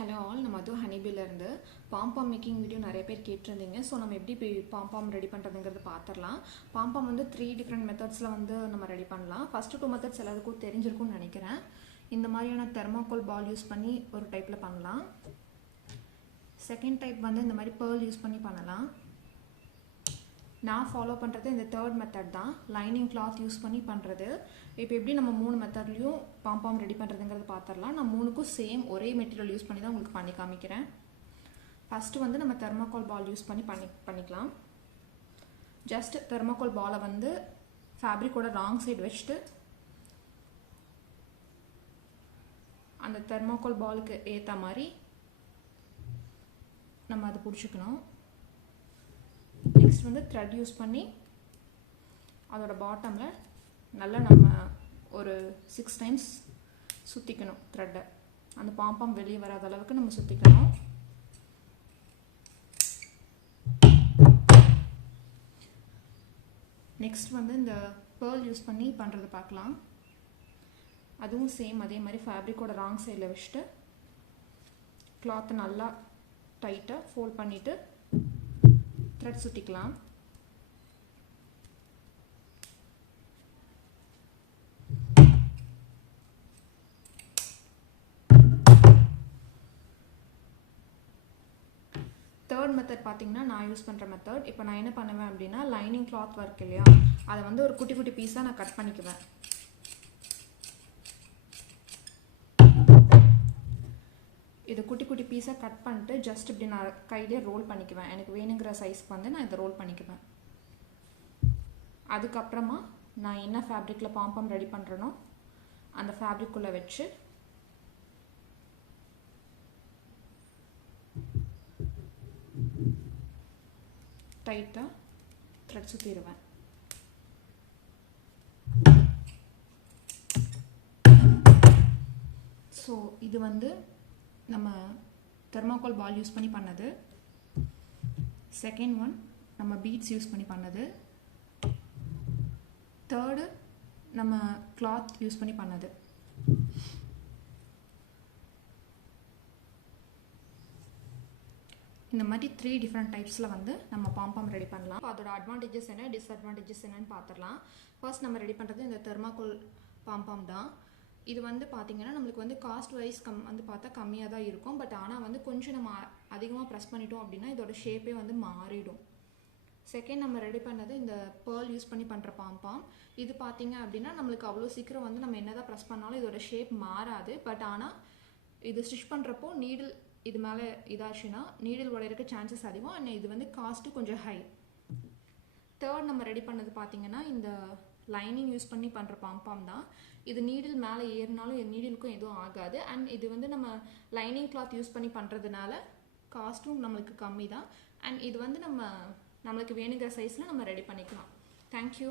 Hello all, நம்ம அதுவும் ஹனிபிலேருந்து pom-pom making video நிறைய பேர் கேட்டிருந்தீங்க. ஸோ நம்ம எப்படி இப்போ பாம்பாம் ரெடி பண்ணுறதுங்கிறது பார்த்துடலாம். பாம்பாம் வந்து 3 டிஃப்ரெண்ட் மெத்தட்ஸில் வந்து நம்ம ரெடி பண்ணலாம். ஃபஸ்ட்டு 2 மெத்தட்ஸ் எல்லாத்துக்கும் தெரிஞ்சிருக்கும்னு நினைக்கிறேன். இந்த மாதிரியான தெர்மாக்கோல் பால் யூஸ் பண்ணி ஒரு டைப்பில் பண்ணலாம். செகண்ட் டைப் வந்து இந்த மாதிரி பேர்ல் யூஸ் பண்ணி பண்ணலாம். நான் ஃபாலோ பண்ணுறது இந்த தேர்ட் மெத்தட் தான், லைனிங் கிளாத் யூஸ் பண்ணி பண்ணுறது. இப்போ எப்படி நம்ம 3 மெத்தட்லையும் பாம்பாம் ரெடி பண்ணுறதுங்கிறது பார்த்துடலாம். நான் 3க்கும் சேம் ஒரே மெட்டீரியல் யூஸ் பண்ணி தான் உங்களுக்கு பண்ணி காமிக்கிறேன். ஃபஸ்ட்டு வந்து நம்ம தெர்மாக்கோல் பால் யூஸ் பண்ணி பண்ணிக்கலாம். ஜஸ்ட் தெர்மாக்கோல் பாலை வந்து ஃபேப்ரிக்கோட ராங் சைடு வச்சுட்டு அந்த தெர்மாக்கோல் பாலுக்கு ஏற்ற மாதிரி நம்ம அதை பிடிச்சிக்கணும். நெக்ஸ்ட் வந்து த்ரெட் யூஸ் பண்ணி அதோட பாட்டமில் நல்லா நம்ம ஒரு 6 டைம்ஸ் சுற்றிக்கணும். த்ரெட்டை அந்த பாம்பாம் வெளியே வராத அளவுக்கு நம்ம சுற்றிக்கணும். நெக்ஸ்ட் வந்து இந்த பேர்ல் யூஸ் பண்ணி பண்ணுறது பார்க்கலாம். அதுவும் சேம் அதே மாதிரி ஃபேப்ரிக்கோட ராங் சைடில் வச்சுட்டு கிளாத்தை நல்லா டைட்டாக ஃபோல்ட் பண்ணிவிட்டு த்ரெட் சுற்றிக்கலாம். தேர்ட் மெத்தட் பார்த்தீங்கன்னா நான் யூஸ் பண்ணுற மெத்தட். இப்போ நான் என்ன பண்ணுவேன் அப்படின்னா, லைனிங் கிளாத் ஒர்க் இல்லையா, அதை வந்து ஒரு குட்டி குட்டி பீஸாக நான் கட் பண்ணிக்குவேன். இது குட்டி குட்டி பீஸாக கட் பண்ணிட்டு ஜஸ்ட் இப்படி நான் கையிலே ரோல் பண்ணிக்குவேன். எனக்கு வேணுங்கிற சைஸ்க்கு வந்து நான் இதை ரோல் பண்ணிக்குவேன். அதுக்கப்புறமா நான் என்ன ஃபேப்ரிக்கில் பாம்பாம் ரெடி பண்ணுறேனோ அந்த ஃபேப்ரிக்குள்ளே வச்சு டைட்டாக த்ரெட் சுற்றிடுவேன். ஸோ இது வந்து நம்ம தெர்மாக்கோல் பால் யூஸ் பண்ணி பண்ணது. செகண்ட் ஒன் நம்ம பீட்ஸ் யூஸ் பண்ணி பண்ணது. தேர்டு நம்ம கிளாத் யூஸ் பண்ணி பண்ணது. இந்த மாதிரி 3 டிஃப்ரெண்ட் டைப்ஸில் வந்து நம்ம பாம்பாம் ரெடி பண்ணலாம். அதோட அட்வான்டேஜஸ் என்ன, டிஸ்அட்வான்டேஜஸ் என்னன்னு பார்த்துடலாம். ஃபர்ஸ்ட் நம்ம ரெடி பண்ணுறது இந்த தெர்மாக்கோல் பாம்பாம் தான். இது வந்து பார்த்திங்கன்னா நம்மளுக்கு வந்து காஸ்ட் வைஸ் வந்து பார்த்தா கம்மியாக தான் இருக்கும். பட் ஆனால் வந்து கொஞ்சம் நம்ம அதிகமாக ப்ரெஸ் பண்ணிட்டோம் அப்படின்னா இதோட ஷேப்பே வந்து மாறிடும். செகண்ட் நம்ம ரெடி பண்ணது இந்த பேர்ல் யூஸ் பண்ணி பண்ணுற பாம்பாம். இது பார்த்திங்க அப்படின்னா நம்மளுக்கு அவ்வளோ சீக்கிரம் வந்து நம்ம என்ன தான் ப்ரெஸ் பண்ணாலும் இதோட ஷேப் மாறாது. பட் ஆனால் இது ஸ்டிச் பண்ணுறப்போ நீடில் இது மேலே இதாச்சுன்னா நீடில் உடையிறக்க சான்சஸ் அதிகம். அண்ட் இது வந்து காஸ்ட்டு கொஞ்சம் ஹை. தேர்ட் நம்ம ரெடி பண்ணது பார்த்திங்கன்னா இந்த லைனிங் யூஸ் பண்ணி பண்ணுற பாம்பாம் தான். இது நீடில் மேலே ஏறினாலும் நீடிலுக்கும் எதுவும் ஆகாது. அண்ட் இது வந்து நம்ம லைனிங் கிளாத் யூஸ் பண்ணி பண்ணுறதுனால காஸ்ட்டும் நம்மளுக்கு கம்மி தான். அண்ட் இது வந்து நம்மளுக்கு வேணுங்கிற சைஸில் நம்ம ரெடி பண்ணிக்கலாம். தேங்க்யூ.